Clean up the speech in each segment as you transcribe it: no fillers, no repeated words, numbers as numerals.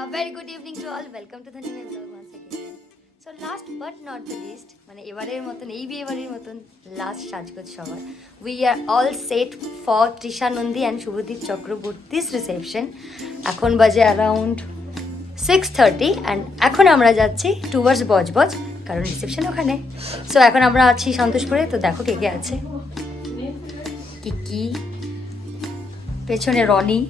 A very good evening to all. Welcome to the new vlog once again. So last but not the least, মানে এবারের মতন এই বিয়েবাড়ির মতন last সাজগোজ সবার we are all set for Trisha Nandi and Shubhadeep Chakraborty's reception. এখন বাজে around 6:30 and এখন আমরা যাচ্ছি towards বজবজ কারণ রিসেপশন ওখানে। সো এখন আমরা আছি সন্তোষপুরে। তো দেখো কে কে আছে, কিকি, পেছনে রনি,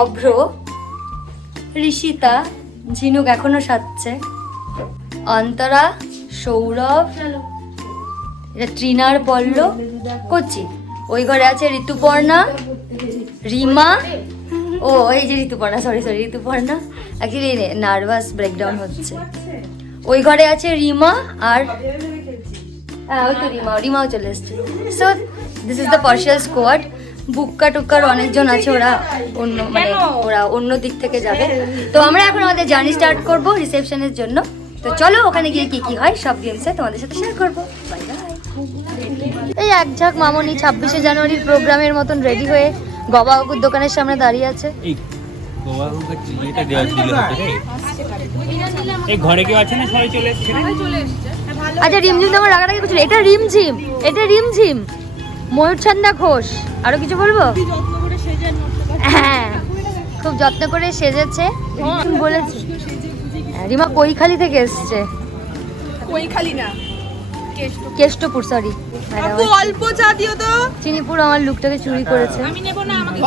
অভ্র, ঋষিতা, ঝিনুক এখনো সাজছে, অন্তরা, সৌরভ, এটা ট্রিনার পল্লব, কচি, ওই ঘরে আছে ঋতুপর্ণা, রিমা, ও এই যে Rituparna, sorry Rituparna actually nervous breakdown হচ্ছে। ওই ঘরে আছে রিমা আর ওই তো রিমাও চলে এসছে। So this is the partial squad. বুক্কা টুক্কার অনেকজন আছে, ওরা অন্য দিক থেকে যাবে। তো আমরা এখন আমাদের জার্নি স্টার্ট করব রিসেপশনের জন্য। তো চলো ওখানে গিয়ে কি কি হয় সব গেমসে তোমাদের সাথে শেয়ার করবো। Bye bye. এই এক ঝাঁক মামনি 26শে জানুয়ারির প্রোগ্রামের মতন রেডি হয়ে গবাগুর দোকানের সামনে দাঁড়িয়ে আছে। আচ্ছা রিমঝিম তোমার রাগারাগি করছিল। এটা রিমঝিম ময়ূরছন্দা ঘোষ। আরো কিছু বলবো? হ্যাঁ খুব যত্ন করে সেজেছে বলেছি। রিমা কৈখালি থেকে এসছে। কৈখালি না, কেষ্টপুর, সরি অল্প চা দিও তো। চিনিপুর আমার লুকটাকে চুরি করেছে। আমি নেব না, আমাকে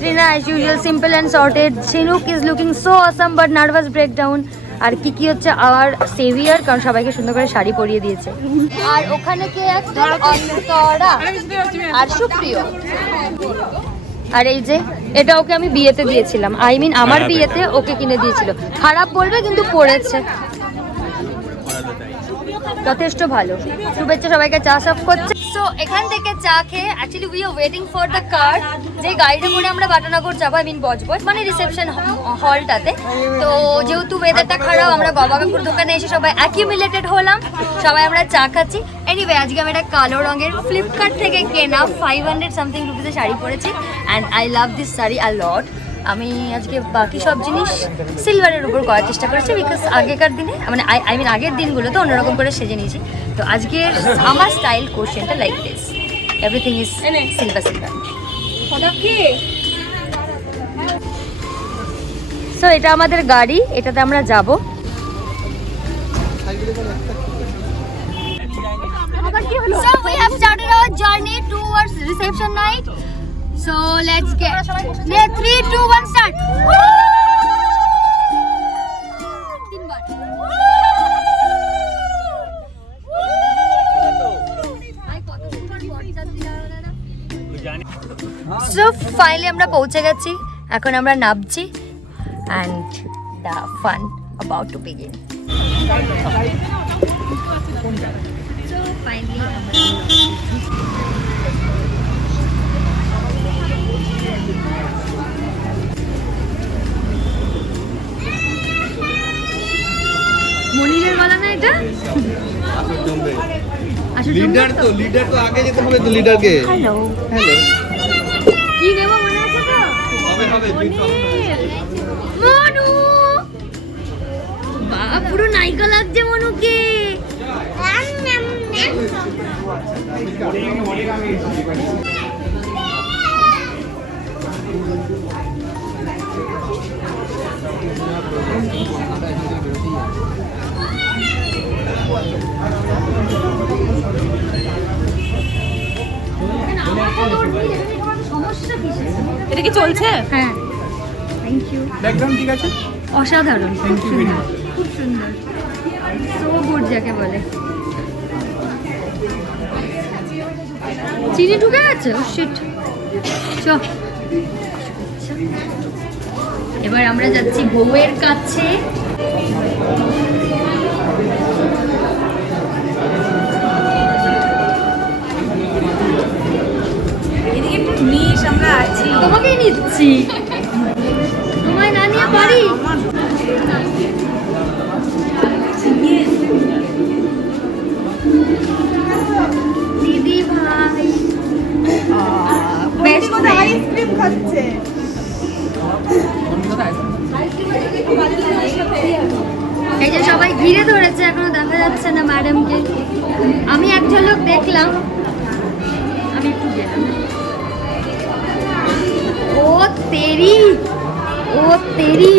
Trina as usual simple and sorted. Chinuk is looking so awesome but nervous breakdown. আর কি হচ্ছে আওয়ার সেভিয়ার, কারণ সবাইকে সুন্দর করে শাড়ি পরিয়ে দিয়েছে। আর ওখানে কে আছে? অন্তরা আর সুপ্রিয়। আর এই যে এটা ওকে আমি বিয়েতে দিয়েছিলাম, আই মিন আমার বিয়েতে ওকে কিনে দিয়েছিল। খারাপ বলবে কিন্তু পড়েছে যথেষ্ট ভালো। শুভেচ্ছা সবাইকে। চা সার্ভ করছে। সো এখান থেকে চা খেয়ে actually we are waiting for the car, যে গাড়িটা করে আমরা বাটানগর যাবো, আই মিন বজবজ মানে রিসেপশন হলটাতে। তো যেহেতু ওয়েদারটা খারাপ, আমরা গবাগাপুর দোকানে এসে সবাই অ্যাকিউমুলেটেড হলাম, সবাই আমরা চা খাচ্ছি। এনিওয়ে আজকে আমি একটা কালো রঙের ফ্লিপকার্ট থেকে কেনা 500 সামথিং রুপিসে শাড়ি পরেছি and I love this sari a lot. আমি আজকে বাকি সব জিনিস সিলভারের উপর করার চেষ্টা করেছি, বিকজ আগেকার দিনে মানে আই মিন আগের দিনগুলোতে অন্যরকম করে সেজে নিয়েছি। তো আজকের আমার স্টাইল কোশ্চেনটা like this, everything is silver. So এটা আমাদের গাড়ি, এটাতে আমরা যাব। So we have started our journey towards reception night. So let's get 3, 2, 1 start. So finally আমরা পৌঁছে গেছি, এখন আমরা নামছি and the fun about to begin. So finally মনিরের গলা না এটা? লিডার তো আগে যেতে হবে তো লিডারকে। হ্যালো কি দেব মনে আছে তো? হবে মনু বাবা পুরো নায়িকা লাগছে মনুকে। এটা কি চলছে? হ্যাঁ থ্যাংক ইউ। ব্যাকগ্রাউন্ড ঠিক আছে? অসাধারণ, খুব সুন্দর, খুব সুন্দর, সো গুড যাকে বলে। চিনি ঢুকে গেছে, ও শিট। চল এবার আমরা যাচ্ছি বউয়ের কাছে। আমরা আছি, তোমাকেই নিচ্ছি, তোমায় না নিয়ে পারি। দিদি ভাই বেস্ট আইসক্রিম খাচ্ছে। কোথায় ঘিরে ধরেছে, এখনো দেখা যাচ্ছে না ম্যাডামকে। আমি এক ঝলক দেখলাম, আমি একটু গেলাম। ও তেরি, ও তেরি।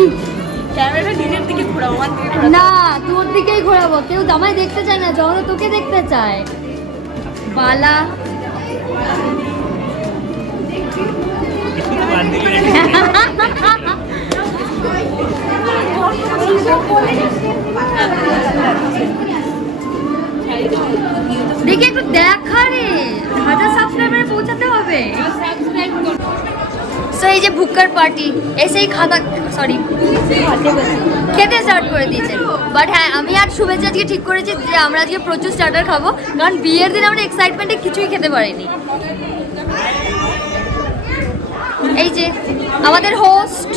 ক্যামেরাটা নিজের দিকে ঘোরাও, আমার দিকে ঘোরাও। না, তোর দিকেই ঘোরাবো। কেউ জামাই দেখতে চায় না, জগৎ তোকে দেখতে চায়। বালা দেখি একটু দেখা রে, 1000 সাবস্ক্রাইবারে পৌঁছাতে হবে। সো এই যে ভুক্কার পার্টি এসেই খেতে স্টার্ট করে দিয়েছে। বাট হ্যাঁ, আমি আর শুভেচ্ছা আজকে ঠিক করেছি যে আমরা আজকে প্রচুর স্টার্টার খাবো, কারণ বিয়ের দিন আমরা এক্সাইটমেন্টে কিছুই খেতে পারিনি। এই যে আমাদের হোস্ট,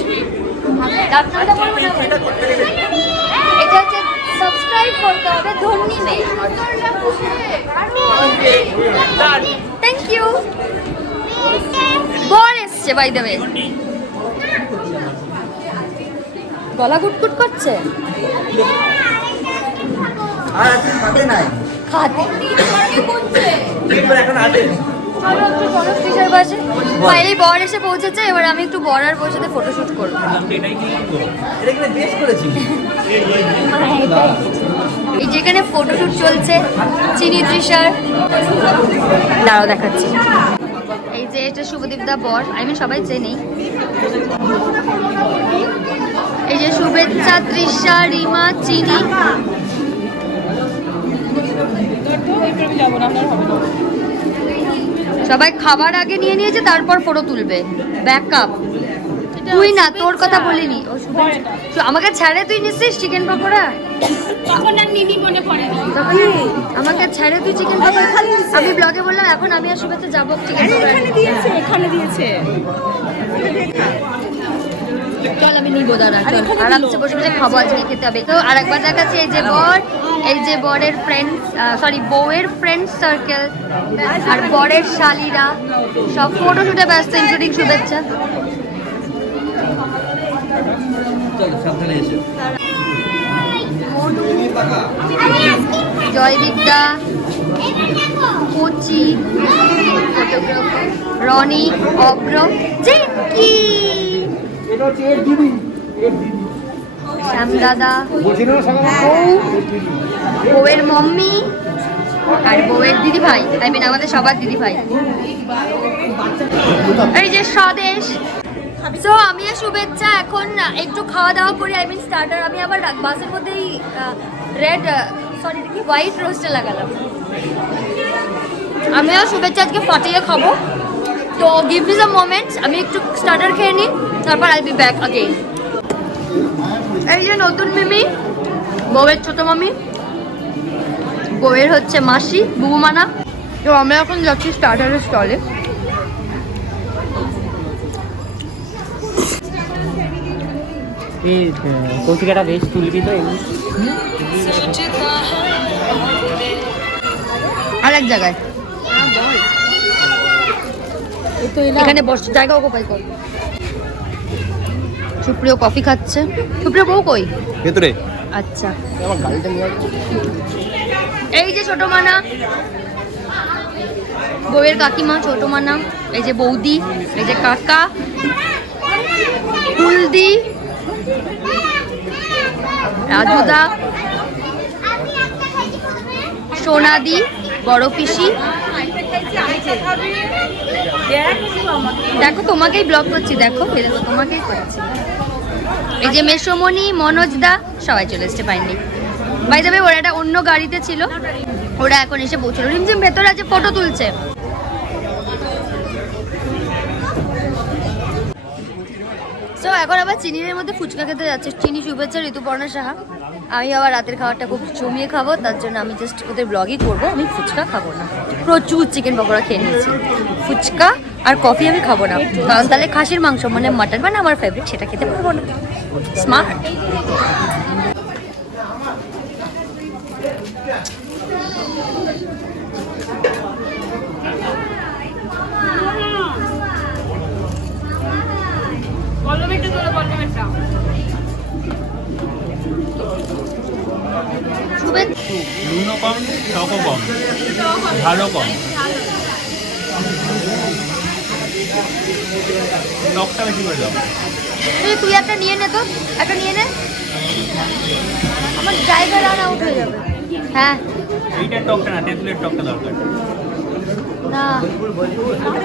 এটা হচ্ছে সাবস্ক্রাইব করতে হবে ধন্যি মেয়ে। Thank you. বর এসছে বাই দ্য ওয়ে। গলা গুটকুট করছে, খাতে ফাইনালি বর এসে পৌঁছেছে। এবার আমি একটু বর আর বউর সাথে ফটোশুট করবো। এই যেখানে ফটোশুট চলছে চিনি তৃষার, দাঁড়াও দেখাচ্ছি। এই যে এটা শুভদীপ দা বর, সবাই চেনেই। এই যে শুভেচ্ছা, তৃষা, রিমা, চিনি। সবাই খাবার আগে নিয়ে নিয়েছে, তারপর ফটো তুলবে। ব্যাকআপ তুই না, তোর কথা বলিনি। ও আমাকে ছাড়ে তুই নিচ্ছিস চিকেন পকোড়া? তখন আর নিনি মনে পড়েনি। আমাকে ছাড়ে তুই চিকেন পকোড়া? আমি ব্লগে বললাম এখন আমি আর শুভেচ্ছা যাবো চিকেন পকোড়া। এখানে দিয়েছে। চল আমি নিবো, দাঁড়া চল আরামসে বসে বসে খাবো, আজকে খেতে হবে। তো আরেকবার দেখাচ্ছি, এই যে বর, এই যে বরের ফ্রেন্ড, সরি বউয়ের ফ্রেন্ড সার্কেল আর বরের শালীরা সব ফটোশুটে ব্যস্ত, ইনক্লুডিং শুভেচ্ছা। জয়দীপদা, কোচি, ফটোগ্রাফার রনি, অব্র, জেকি, শ্যাম দাদা, বউয়ের মম্মি আর বউয়ের দিদি ভাই, আমাদের সবার দিদি ভাই। এই যে স্বদেশ। সো আমি আর শুভেচ্ছা এখন একটু খাওয়া দাওয়া করি, স্টার্টার। আমি আবার বাসের মধ্যেই হোয়াইট রোস্টে লাগালাম। আমি আর শুভেচ্ছা আজকে ফাটিয়ে খাবো। তো গিভ মি সাম মোমেন্টস, আমি একটু স্টার্টার খেয়ে নিই, তারপর আই বি ব্যাক আগেইন। এই যে নতুন মিমি, বউয়ের ছোট মামি, বউয়ের হচ্ছে মাসি, বুবুমানা। তো আমরা এখন যাচ্ছি স্টার্টারের স্টলে। কৌশিকাটা বেশ তুলবি তো এমনি আরেক জায়গায় এখানে বসে জায়গা অকুপাই কর। সুপ্রিয় কফি খাচ্ছে। সুপ্রিয় বউ কই? ভেতরে। আচ্ছা, আমার গাড়িটা নিয়ে এই যে ছোট মানা, বউয়ের কাকিমা ছোট মানা, এই যে বৌদি, এই যে কাকা, ফুলদি, রাজুদা, সোনাদি, বড় পিসি। দেখো তোমাকেই ব্লগ করছি, দেখো তোমাকেই করছি। এই যে মেসমণি, মনোজদা, সবাই চলে এসছে ফাইনালি। বাই দ্য ওয়ে ওরা একটা অন্য গাড়িতে ছিল, ওরা এখন এসে পৌঁছলো। রিমঝিম ভেতরে আছে, ফটো তুলছে। সো এখন আবার চিনির মধ্যে ফুচকা খেতে যাচ্ছে। চিনি, শুভেচ্ছা, ঋতুপর্ণা সাহা। আমি আবার রাতের খাবারটা খুব জমিয়ে খাবো, তার জন্য আমি জাস্ট ওদের ব্লগই করবো। আমি ফুচকা খাবো না, প্রচুর চিকেন পকোড়া খেয়ে নিয়েছি। ফুচকা আর কফি আমি খাবো না, কারণ তাহলে খাসির মাংস মানে মাটন মানে আমার ফেভারিট, সেটা খেতে পারবো না। স্মার্ট। টকও কম, ঝালও কম। টকটা বেশি করে দাও। তুই একটা নিয়ে নে তো, একটা নিয়ে নে, আমার জায়গা রান আউট হয়ে যাবে। হ্যাঁ এইটার টকটা না, তেঁতুলের টকটা দরকার। না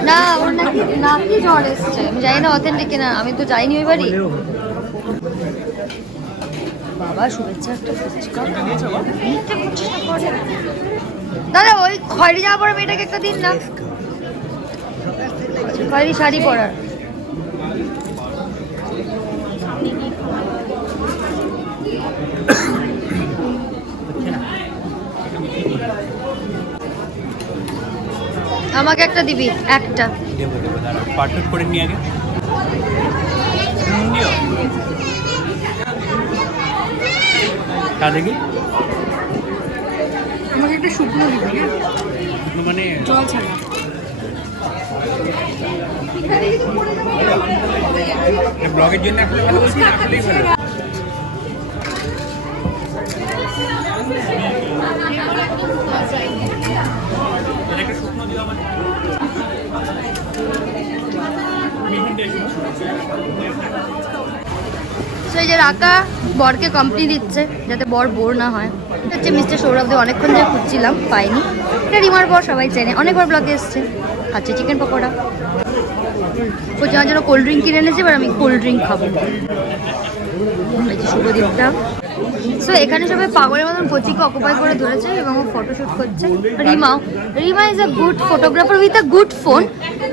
না, ওর নাকি নাকি জ্বর এসছে, আমি জানি না অথেন্টিক কিনা, আমি তো যাইনি ওই বাড়ি। বাবা শুভেচ্ছা একটা ফুচকা। দাদা ওই খয়েরি যাওয়া পরে মেয়েটাকে একটা দিন না, খয়েরি শাড়ি পরার। আমাকে একটা দিবি, একটা। পারফেক্ট করে নিয়ে আগে তা দেখি। আমাকে একটা শুকনো দিবি, হ্যাঁ? মানে জল ছাড়া। ব্লগের জন্য আসলে ভালো বলছি, আসলেই ভালো। একটা শুকনো দিও আমার। সেই যে রাকা বরকে কোম্পানি দিচ্ছে যাতে বর বোর না হয়। এটা হচ্ছে মিস্টার সৌরভদেব, অনেকক্ষণ ধরে খুঁজছিলাম পাইনি। এটা রিমার বর, সবাই চেনে, অনেকবার ব্লগে এসছে। খাচ্ছে চিকেন পকোড়া। ও যাওয়ার জন্য কোল্ড ড্রিঙ্ক কিনে এনেছে, এবার আমি কোল্ড ড্রিঙ্ক খাবো। এই যে শুভদীপটা। সো এখানে সবাই পাগলের মতন কোচিকে অকুপাই করে ধরেছে এবং ও ফটোশ্যুট করছে। Rima is a good photographer with a good phone.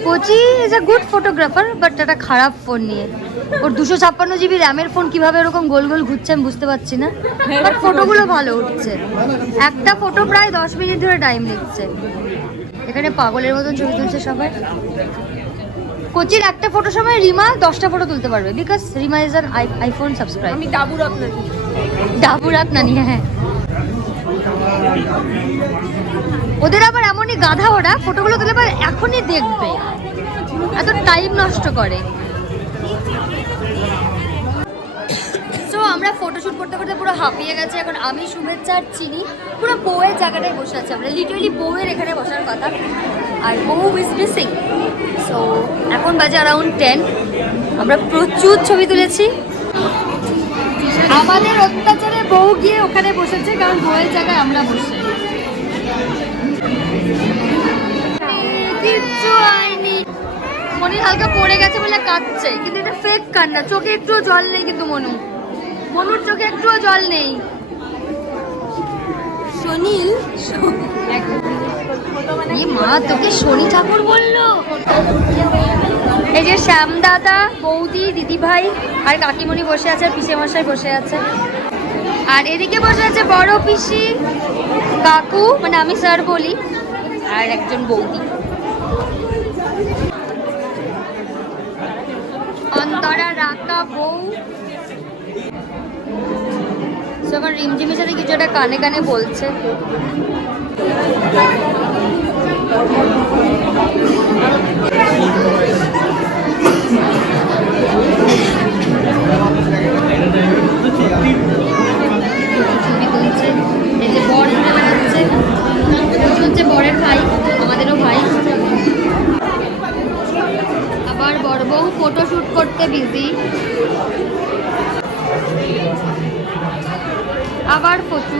Kochi is a good photographer but একটা খারাপ ফোন নিয়ে। ওর 256 জিবি র্যামের ফোন কিভাবে এরকম গোল গোল ঘুরছে আমি বুঝতে পারছি না, বাট ফটোগুলো ভালো উঠছে। একটা ফটো প্রায় 10 মিনিট ধরে টাইম নিচ্ছে। এখানে পাগলের মতন ছবি তুলছে সবাই। কোচির একটা ফটো সময় রিমা 10টা ফটো তুলতে পারবে, because Rima is an iPhone subscribe. আমি ডাবুর আপনার ডাবুরাত নানি। হ্যাঁ ওদের আবার এমনই গাধা, ওরা ফটোগুলো তুলে পর এখনই দেখবে, এত টাইম নষ্ট করে। তো আমরা ফটোশুট করতে করতে পুরো হাঁপিয়ে গেছে। এখন আমি শুভেচ্ছা আর চিনি পুরো বউয়ের জায়গাটায় বসে আছি আমরা, লিটারালি বউয়ের এখানে বসার কথা, আর বউ ইজ মিসিং। সো এখন বাজে অ্যারাউন্ড 10। আমরা প্রচুর ছবি তুলেছি। আমাদের অত্যাচারে বউ গিয়ে ওখানে বসেছে, কারণ বউয়ের জায়গায় আমরা বসে। কিচ্ছু হয়নি, মনির হালকা পড়ে গেছে বলে কাঁদছে, কিন্তু এটা ফেক কান্না। চোখে একটুও জল নেই, কিন্তু মনুর চোখে একটুও জল নেই। সুনীল, মা তোকে শনি ঠাকুর বললো। এই যে শ্যাম দাদা, বৌদি, দিদি ভাই আর কাকিমণি বসে আছে, আর পিসে মশাই বসে আছে, আর এদিকে বসে আছে বড় পিসি, কাকু মানে আমি স্যার বলি, আর একজন বৌদি। অন্তরা, রাকা, বউ। এখন রিমঝিমের সাথে কিছু একটা কানে কানে বলছে। ছবি তুলছে, এই যে বর ঘুরে বেড়াচ্ছে, হচ্ছে বরের ভাই, আমাদেরও ভাই। আবার বড় বউ ফটো শুট করতে বিজি, আবার ফটো।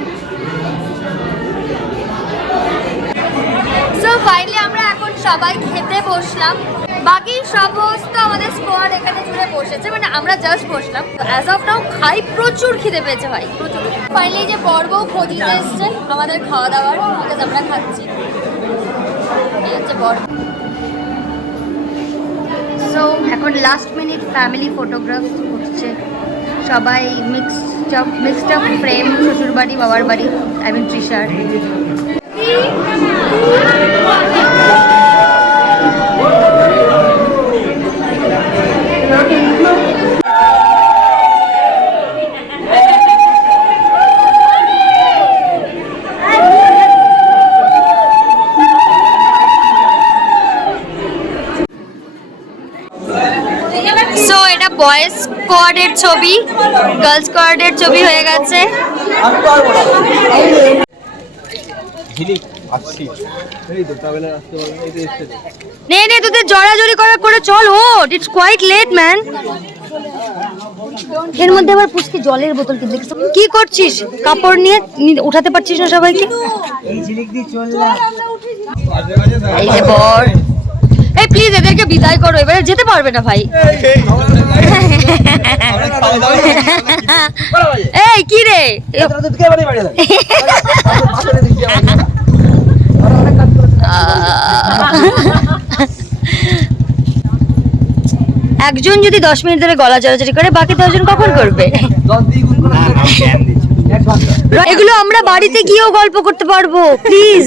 সো ফাইনালি আমরা এখন সবাই খেতে বসলাম। বাকি সমস্ত আমাদের স্কোয়াড এখানে জুড়ে বসেছে, মানে আমরা জাস্ট বসলাম। অ্যাজ অফ নাও খাই, প্রচুর খিদে পেয়েছে ভাই, প্রচুর। ফাইনালি যে পর্ব খোঁজ দিতে এসছে আমাদের খাওয়া দাওয়ার, বিকজ আমরা খাচ্ছি। এই হচ্ছে পর্ব। সো এখন লাস্ট মিনিট ফ্যামিলি ফটোগ্রাফ করছে সবাই, মিক্সড আপ ফ্রেম, শ্বশুর বাড়ি, বাবার বাড়ি, আই মিন তৃষার। সো এটা বয়েজ স্কোয়াডের ছবি, গার্লস স্কোয়াডের ছবি হয়ে গেছে। ঝিলিক আসছি এই তো ট্রাভেলার আসতে পারবে এই তো এসছে নে তোদের জড়াজড়ি করে চল ওঠ, ইটস কোয়াইট লেট ম্যান। এর মধ্যে আবার পুষ্টি জলের বোতল কিনতে কি করছিস? কাপড় নিয়ে উঠাতে পারছিস না সবাইকে? এই যে বর, এই প্লিজ এদেরকে বিদায় করো, এবারে যেতে পারবে না ভাই। এই কি রে, একজন যদি 10 মিনিট ধরে গলা চড়াচড়ি করে, বাকি 10 জন কখন করবে? এগুলো আমরা বাড়িতে গিয়েও গল্প করতে পারবো, প্লিজ।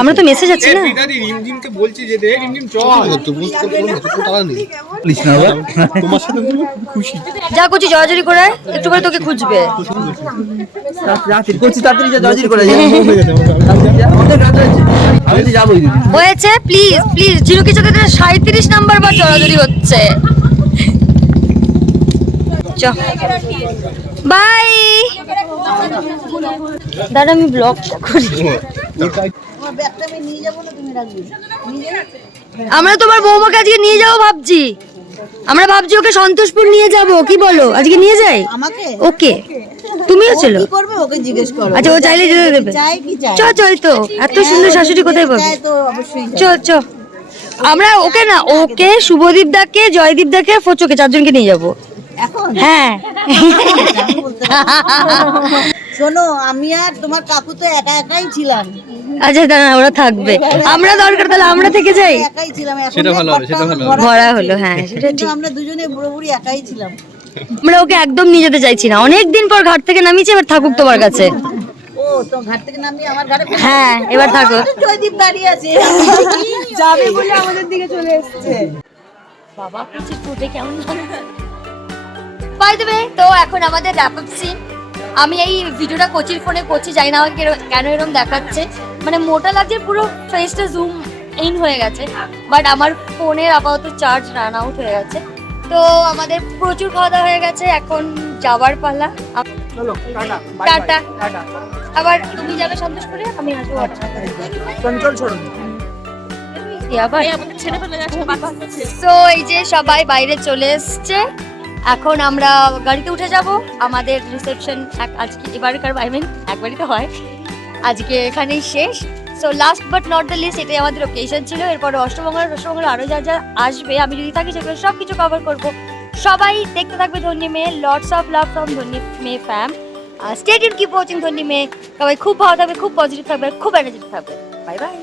আমরা তো মেসেজ আছে না। রিমঝিমকে বলছি যে দে রিমঝিম চল তোমার সাথে খুশি যা করছি জড়াজড়ি করে, একটু করে তোকে খুঁজবে। হয়েছে, প্লিজ প্লিজ। ঝিনুকির সাথে 37 নাম্বার বার জড়াজড়ি হচ্ছে। বাই দাদা, আমি ব্লগ করি। আমরা তোমার বৌমাকে আজকে নিয়ে যাবো ভাবছি। আমরা ভাবছি ওকে সন্তোষপুর নিয়ে যাব, কি বলো? আজকে নিয়ে যাই ওকে? তুমিও চলো। আচ্ছা, ও চাইলে যেতে দেবে। চল তো, এত সুন্দর শাশুড়ি কোথায় পাবো? চল আমরা ওকে না, ওকে, শুভদীপ দাকে, জয়দীপ দাকে, ফোচোকে, 4 জনকে নিয়ে যাবো। হ্যাঁ শোনো, আমি আর তোমার কাকু তো একাই ছিলাম। আচ্ছা দাঁড়া, ওরা থাকবে, আমরা দরকার তাহলে আমরা থেকে যাই। একাই ছিলাম, সেটা ভালো হবে, সেটা ভালো হবে। ভরা হলো, হ্যাঁ সেটা ঠিক। আমরা দুজনে পুরোপুরি একাই ছিলাম। আমরা ওকে একদম নিয়ে যেতে চাইছি না, অনেকদিন পর ঘাট থেকে নামিয়েছি, এবার থাকুক তোমার কাছে। ও তো ঘাট থেকে নামিয়ে আমার ঘরে, হ্যাঁ এবার থাকুক। জয়দীপ দাঁড়িয়ে আছে, যাবে বলে আমাদের দিকে চলে এসেছে। বাবা কিছু ফুটে কেমন বাই দ্য ওয়ে। তো এখন আমাদের র্যাপ আপ সিন। আমি এই ভিডিওটা কোচির ফোনে করছি, জানি না আমাকে কেন এরকম দেখাচ্ছে, মানে মোটা লাগছে, পুরো ফেসটা জুম ইন হয়ে গেছে, বাট আমার ফোনের আপাতত চার্জ রান আউট হয়ে গেছে। তো আমাদের প্রচুর খাওয়া দাওয়া হয়ে গেছে, এখন যাবার পালা। টাটা। আবার তুমি যাবে সন্তোষপুরে, আমি আসবো তো এই যে সবাই বাইরে চলে এসছে, এখন আমরা গাড়িতে উঠে যাব। আমাদের রিসেপশন আজকে এবারকার একবারই তো হয়, আজকে এখানেই শেষ। So last but not the least, এটাই আমাদের ওকেশন ছিল। এরপরে অষ্টমঙ্গল আরও যা আসবে, আমি যদি থাকি সেগুলো সব কিছু কভার করবো। সবাই দেখতে থাকবে ধন্যী মেয়ে। লটস অফ লাভ ফ্রম ধন্যী মেয়ে ফ্যাম। স্টে টিউনড, কিপ ওয়াচিং ধন্যী মেয়ে। সবাই খুব ভালো থাকবে, খুব পজিটিভ থাকবে, খুব এনার্জেটিক থাকবে। Bye bye.